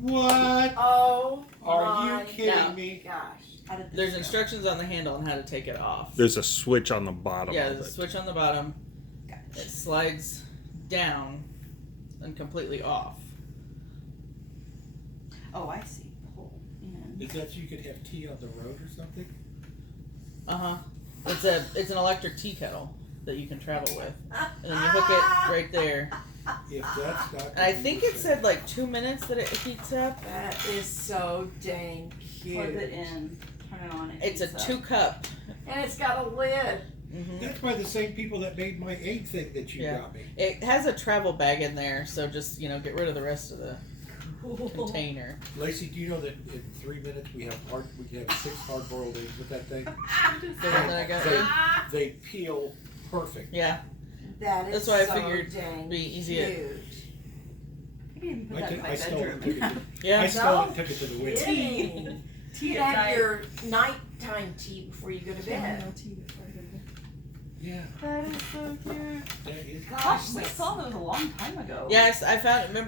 What? Oh, Are you kidding me? Gosh. There's instructions on the handle on how to take it off. There's a switch on the bottom Yeah, of there's a it. switch on the bottom. It slides down and completely off. Oh, I see. Pull in. Is that so you could have tea on the road or something? It's an electric tea kettle that you can travel with, and then you hook it right there. If that's not. And I think it said like 2 minutes that it heats up. That is so dang cute. Plug it in. Turn it on. It's a 2-cup. And it's got a lid. Mm-hmm. That's by the same people that made my egg thing that you got me. It has a travel bag in there, so just get rid of the rest of the container. Lacey, do you know that in 3 minutes we can have 6 hard-boiled eggs with that thing? The one that I got. They peel perfect. Yeah. That is That's why I so figured dang it'd be easy. cute. I can even put that in my I stole it. bedroom. And took it Yeah. I stole it and took it to the window. Tea. Tea You at have night. your nighttime tea before you go to bed. Yeah. That is so cute. That is. Gosh, Gosh, we that's- saw those a long time ago. Yes, I found. Remember.